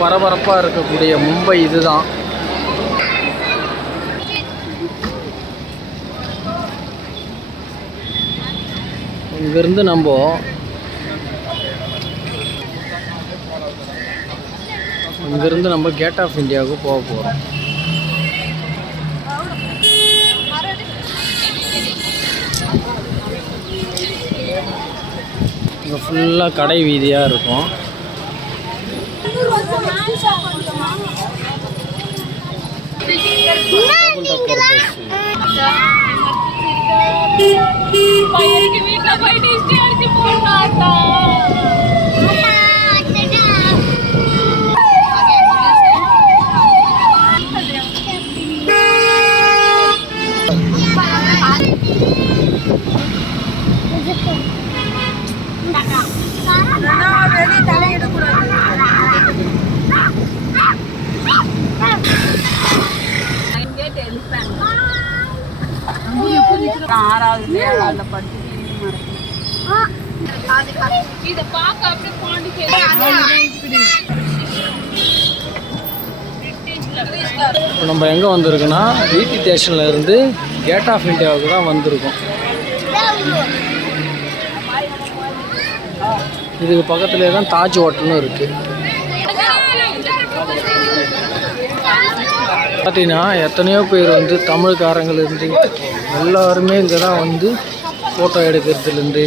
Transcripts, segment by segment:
பரபரப்பாக இருக்கக்கூடிய மும்பை இதுதான். இங்கேருந்து நம்ம கேட் ஆஃப் இந்தியாவுக்கு போக போகிறோம். இங்கே ஃபுல்லாக கடை வீதியாக இருக்கும். இப்போ நம்ம எங்கே வந்திருக்கோன்னா வீட்டி ஸ்டேஷனில் இருந்து கேட் ஆஃப் இந்தியாவுக்கு தான் வந்திருக்கோம். இதுக்கு பக்கத்துலேயே தான் தாஜ் ஹோட்டலும் இருக்குது. பார்த்தீங்கன்னா எத்தனையோ பேர் வந்து தமிழ்காரங்கலேருந்து எல்லாருமே இங்கே தான் வந்து ஃபோட்டோ எடுக்கிறதுலேருந்து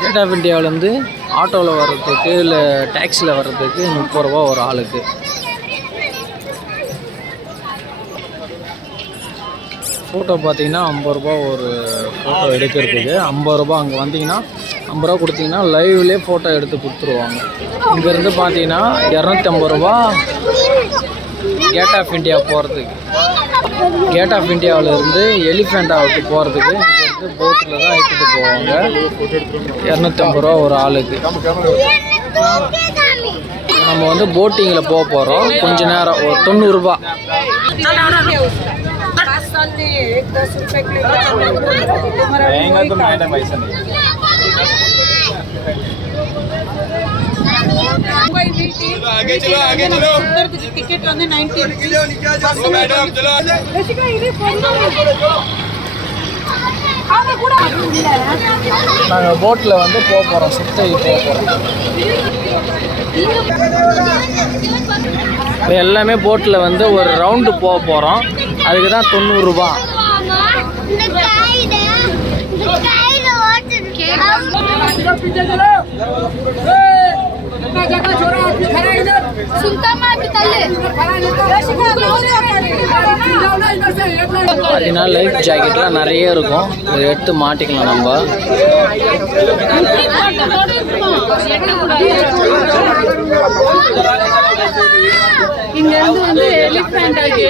கேட் ஆஃப் இந்தியாவிலேருந்து ஆட்டோவில் வர்றதுக்கு இல்லை டாக்ஸியில் வர்றதுக்கு 30 ரூபா ஒரு ஆளுக்கு. ஃபோட்டோ பார்த்தீங்கன்னா 50 ரூபா ஒரு ஃபோட்டோ எடுக்கிறதுக்கு. 50 ரூபா அங்கே வந்தீங்கன்னா 50 ரூபா கொடுத்தீங்கன்னா லைவ்லேயே ஃபோட்டோ எடுத்து கொடுத்துருவாங்க. இங்கேருந்து பார்த்தீங்கன்னா 250 ரூபா கேட் ஆஃப் இந்தியா போகிறதுக்கு. கேட் ஆஃப் இந்தியாவிலேருந்து எலிஃபெண்டாவுக்கு போகிறதுக்கு இங்கேருந்து போட்டில் தான் எடுத்துகிட்டு போவாங்க. 250 ரூபா ஒரு ஆளுக்கு. நம்ம வந்து போட்டிங்கில் போக போகிறோம். கொஞ்ச நேரம் ஒரு 90 ரூபா. टिकट 90 நாங்கள் போட்டில் வந்து போக போகிறோம். சுற்றி போக போகிறோம். எல்லாமே போட்டில் வந்து ஒரு ரவுண்டு போக போகிறோம். அதுக்கு தான் 90 ரூபா. பார்த்தீங்கன்னா லைஃப் ஜாக்கெட்லாம் நிறைய இருக்கும். இதை எடுத்து மாட்டிக்கலாம் நம்ம. இங்கேருந்து வந்து எலிஃபெண்டாக்கு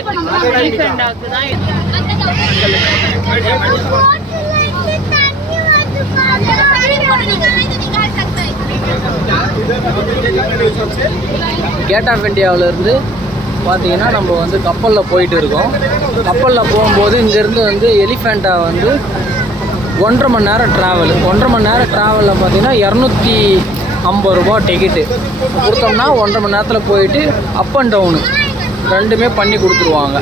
தான். கேட் ஆஃப் இந்தியாவிலேருந்து பார்த்தீங்கன்னா நம்ம வந்து கப்பலில் போயிட்டு இருக்கோம். கப்பலில் போகும்போது இங்கேருந்து வந்து எலிஃபெண்டா வந்து 1.5 மணி நேரம் ட்ராவல். 1.5 மணி நேரம் ட்ராவலில் பார்த்தீங்கன்னா 250 ரூபா டிக்கெட்டு கொடுத்தோம்னா 1.5 மணி நேரத்தில் போயிட்டு அப் அண்ட் டவுனு ரெண்டுமே பண்ணி கொடுத்துருவாங்க.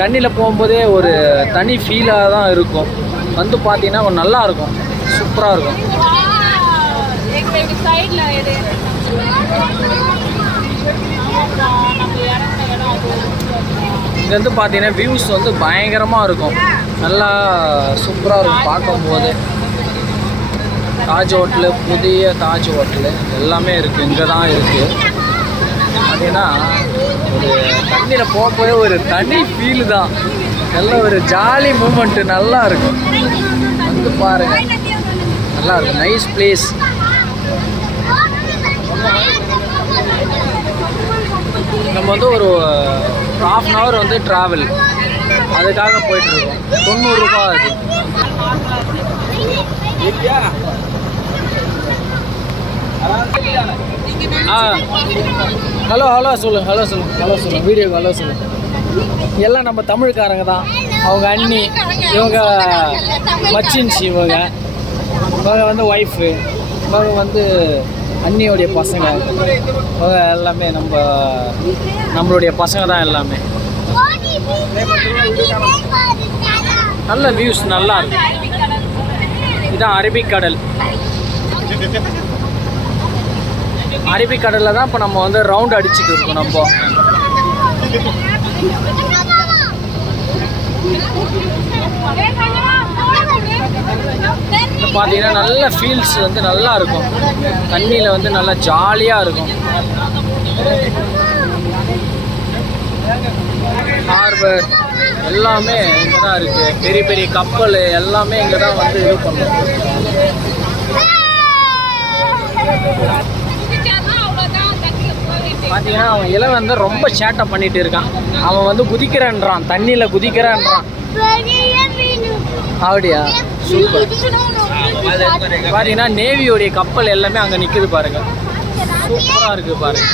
தண்ணியில் போகும்போதே ஒரு தனி ஃபீலாக தான் இருக்கும். வந்து பார்த்தீங்கன்னா கொஞ்சம் நல்லாயிருக்கும், சூப்பராக இருக்கும். இங்கேருந்து பார்த்தீங்கன்னா வியூஸ் வந்து பயங்கரமாக இருக்கும். நல்லா சூப்பராக இருக்கும் பார்க்கும்போது. தாஜ் ஹோட்டலு, புதிய தாஜ் ஹோட்டலு எல்லாமே இருக்குது. இங்கே தான் இருக்குது. பார்த்தீங்கன்னா ஒரு தண்ணியில் போகும்போது ஒரு தனி ஃபீலு தான். நல்ல ஒரு ஜாலி மூமெண்ட்டு நல்லா இருக்கும். வந்து பாருங்கள், நல்லா இருக்கும். Nice place. நம்ம வந்து ஒரு 1/2 அன் ஹவர் வந்து ட்ராவல், அதுக்காக போயிட்டுருக்கோம். 90 ரூபா அது. ஹலோ சொல்லுங்கள், வீடியோக்கு ஹலோ சொல்லுங்கள். எல்லாம் நம்ம தமிழ்காரங்க தான். அவங்க அண்ணி, இவங்க மச்சின்ஸ், இவங்க வந்து ஒய்ஃபு, இவங்க வந்து அண்ணியோடைய பசங்க. இவங்க எல்லாமே நம்மளுடைய பசங்க தான் எல்லாமே. நல்ல வியூஸ் நல்லா இருக்கும். இதுதான் அரபிக்கடல். அரபிக்கடலில் தான் இப்போ நம்ம வந்து ரவுண்ட் அடிச்சுட்டு இருக்கோம். நம்ம பார்த்தீங்கன்னா நல்ல ஃபீல்ஸ் வந்து நல்லா இருக்கும். தண்ணியில் வந்து நல்லா ஜாலியாக இருக்கும். ஹார்பர் எல்லாமே இங்கே தான் இருக்குது. பெரிய பெரிய கப்பல் எல்லாமே இங்கே தான் வந்து இது பண்ணும். பார்த்தீங்கன்னா அவன் இளவன் வந்து ரொம்ப சேட்டை பண்ணிட்டு இருக்கான். அவன் வந்து குதிக்கிறேன்றான், தண்ணியில் குதிக்கிறேன்றான். அப்படியா? சூப்பர். பார்த்தீங்கன்னா நேவியோடைய கப்பல் எல்லாமே அங்கே நிற்குது பாருங்க. சூப்பராக இருக்குது பாருங்க.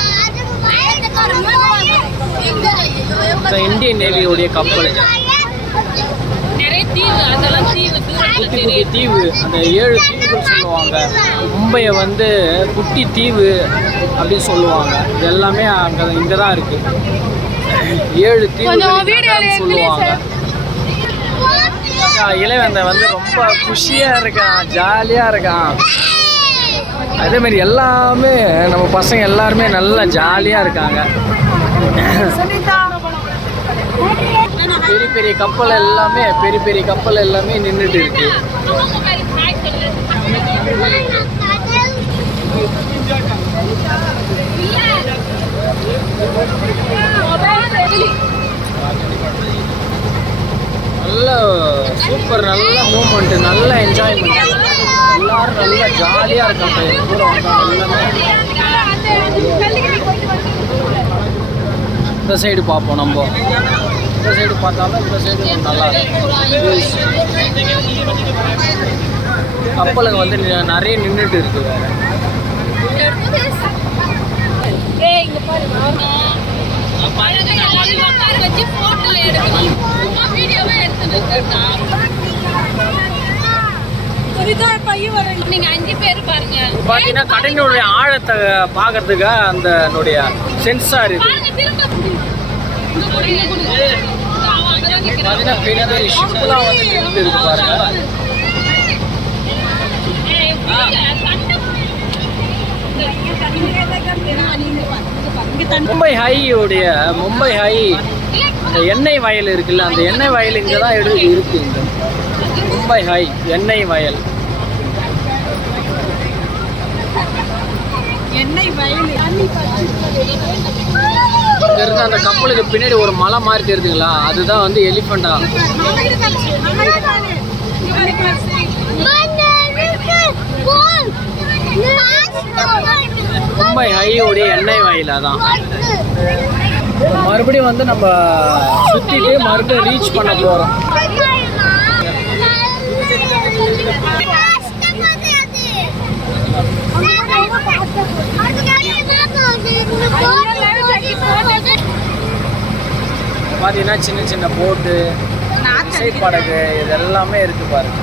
இந்தியன் நேவியோடைய கப்பல். குட்டி குட்டி தீவு, அந்த 7 தீவுகள் சொல்லுவாங்க. மும்பையை வந்து குட்டி தீவு அப்படின்னு சொல்லுவாங்க. இது எல்லாமே இங்கே தான் இருக்குது. 7 தீவுகள் சொல்லுவாங்க. இளைவன் வந்து ரொம்ப குஷியாக இருக்கான், ஜாலியாக இருக்கான். அதேமாரி எல்லாமே நம்ம பசங்க எல்லாருமே நல்லா ஜாலியாக இருக்காங்க. பெரிய பெரிய கப்பல் எல்லாமே நின்றுட்டு இருக்கு. நல்ல சூப்பர், நல்ல மூமெண்ட், நல்ல என்ஜாய்மெண்ட். எல்லாரும் நல்லா ஜாலியாக இருக்காங்க. கூட இந்த சைடு பார்ப்போம். நம்ம இந்த சைடு பார்த்தாலும் இந்த சைடு நல்லா இருக்கும். கப்பலுங்க வந்து நிறைய நின்றுட்டு இருக்கு. பார்த்தீங்கன்னா கடலினுடைய ஆழத்தை பார்க்கறதுக்கு அந்த சென்சார் இது. பார்த்தீங்கன்னா பெரிய பெரிய ஷிப்லாம் வந்து நின்றுட்டு இருக்கு பாருங்க. மும்பை ஹை அந்த எண்ணெய் வயல் இருக்குல்ல, அந்த எண்ணெய் வயல் இங்கே தான் இருக்கு. இந்த மும்பை ஹை எண்ணெய் வயல். இங்க இருந்து அந்த கப்பலுக்கு பின்னாடி ஒரு மலை மாதிரி தெரியுதுங்களா, அதுதான் வந்து எலிஃபண்டா. மும்பை ஹையோடைய எண்ணெய் வயல் அதான். மறுபடியும் வந்து நம்ம சுத்திட்டு மறுபடியும் ரீச் பண்ண போறோம். பார்த்தீங்கன்னா சின்ன சின்ன போட்டு, இசைப்படகு, இது எல்லாமே இருக்கு பாருங்க.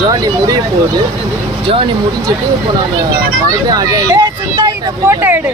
ஜேர்னி முடிய போகுது. ஜேர்னி முடிஞ்சிட்டு இப்போ நாங்கள் மறுபடியும்